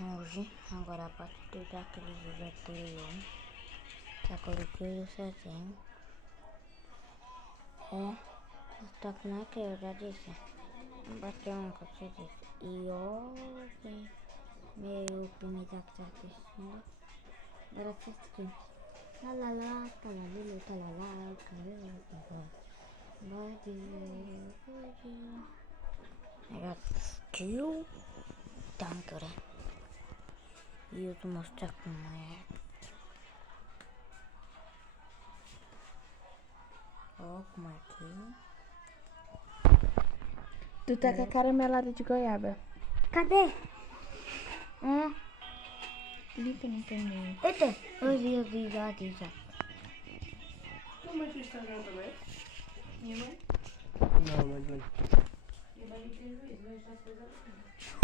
hoje. Agora a partir daquele vídeo anterior que eu coloquei o certinho. Tá como é que eu já disse? Bateu um que você disse. E ouve meu comida que tá crescendo. Agora assiste aqui. Talalá, talalilo, talalá, talalá, talalá. Bom dia. Agora assistiu. Tanto, né? E eu vou mostrar como é. Ó, como é aqui. Tu tá com a cara melada de goiaba. Cadê? Clica no pneu. Eita, eu vi já. Tua mãe fez Instagram também? Minha mãe? Não, mas mãe. Minha mãe tem juízo, mas já fez a